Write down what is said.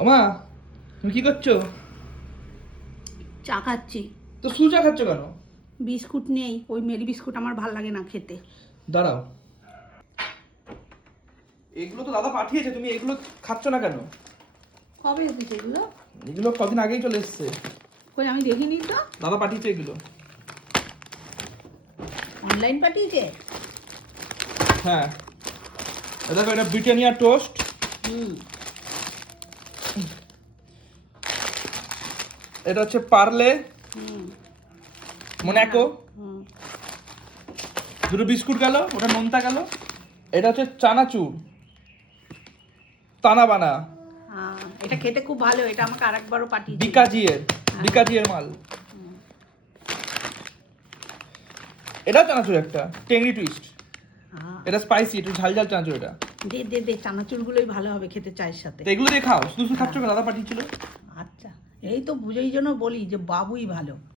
ওমা, তুমি কি করছো? চা খাচ্ছি। তো শুধু চা খাচ্ছ কেন? বিস্কুট নেই, ওই মেরি বিস্কুট আমার ভাল লাগে না খেতে। দাঁড়াও, এগুলো তো দাদা পাঠিয়েছে, তুমি এগুলো খাচ্ছ না কেন? কবে এসেছে এগুলো? এগুলো কদিন আগেই চলে এসেছে। কই আমি দেখিনি তো। দাদা পাঠিয়েছে এগুলো। অনলাইন পাঠিয়েছে? হ্যাঁ, এটা দেখো, এটা ব্রিটানিয়া টোস্ট, হুম। এটা হচ্ছে পার্লে, হুম। মোনাকো। হুম। দুটো বিস্কুট গেল, ওটা নোনতা গেল। এটা হচ্ছে চানাচুর, তানা বানা, এটা খেতে খুব ভালো, এটা আমাকে আরেকবারও পাঠিয়েছে। বিকাজিয়ের মাল। এটা চানাচুর একটা টেংরি টুইস্ট, এটা স্পাইসি, একটু ঝাল ঝাল চানাচুর এটা। দে দে দে, চানাচুরগুলোই ভালো হবে খেতে চায়ের সাথে। তো এগুলো দিয়ে খাও, শুধু শুধু খাচ্ছ কেন? দাদা পাঠিয়েছিল। আচ্ছা, এই তো বুঝেই জন্য বলি যে বাবুই ভালো।